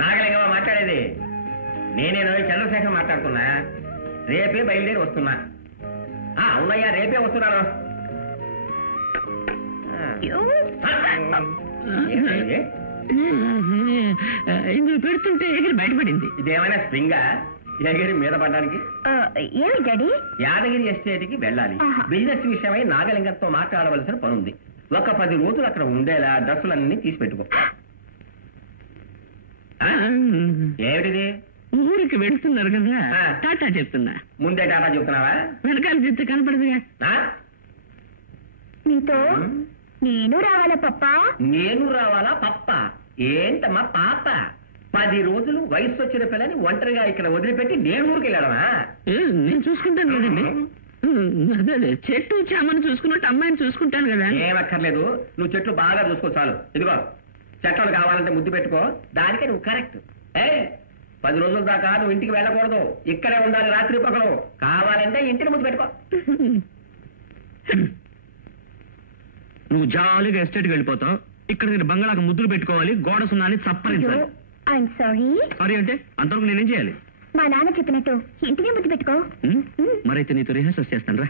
నాగలింగమా మాట్లాడేది? నేనేనో చంద్రశేఖర్ మాట్లాడుతున్నా. రేపే బయలుదేరి వస్తున్నా. అవునయ్యా, రేపే వస్తున్నాను. ఇందులో పెడుతుంటే ఎగిరి బయటపడింది. ఇదేమైనా స్ప్రింగా ఎగిరి మీద పడ్డానికి? ఏమి డాడీ? యాదగిరి ఎస్టేట్ కి వెళ్ళాలి. బిజినెస్ విషయమై నాగలింగంతో మాట్లాడవలసిన పనుంది. ఒక 10 రోజులు అక్కడ ఉండేలా డ్రెస్సులన్నీ తీసి పెట్టుకో. ఏమిటిది? ఊరికి వెళ్తున్నారు కదా, టాటా చెప్తున్నా. ముందే టాటా చెప్తున్నావా? వెనకాల చెప్తే కనపడదుగా. నీతో నేను రావాలా పప్పా? నేను రావాలా పప్ప? ఏంటమ్మా పాప? 10 రోజులు వయసు వచ్చిన పిల్లని ఒంటరిగా ఇక్కడ వదిలిపెట్టి నేను ఊరికి వెళ్ళడమా? నేను చూసుకుంటాను కదండి. అదే చెట్టు చామని చూసుకున్నట్టు అమ్మాయిని చూసుకుంటాను కదా. ఏమక్కర్లేదు, నువ్వు చెట్లు బాగా చూసుకో చాలు. ఇదిగో చెట్లు కావాలంటే ముద్దు పెట్టుకో. దానికే నువ్వు కరెక్ట్. 10 రోజుల దాకా నువ్వు ఇంటికి వెళ్ళకూడదు, ఇక్కడే ఉండాలి రాత్రి పగలు. కావాలంటే ఇంటికి ముద్దు పెట్టుకో. నువ్వు జాలీగా ఎస్టేట్కి వెళ్ళిపోతావు. ఇక్కడ నేను బంగాళాకు ముద్దులు పెట్టుకోవాలి, గోడ సున్నాని చప్పరించాలి. I'm sorry. సారీ అంటే అంతవరకు నేనేం చేయాలి? మా నాన్న చెప్పినట్టు ఇంటికి ముద్దు పెట్టుకో. మరైతే నీతో రిహార్సల్స్ చేస్తాను రా.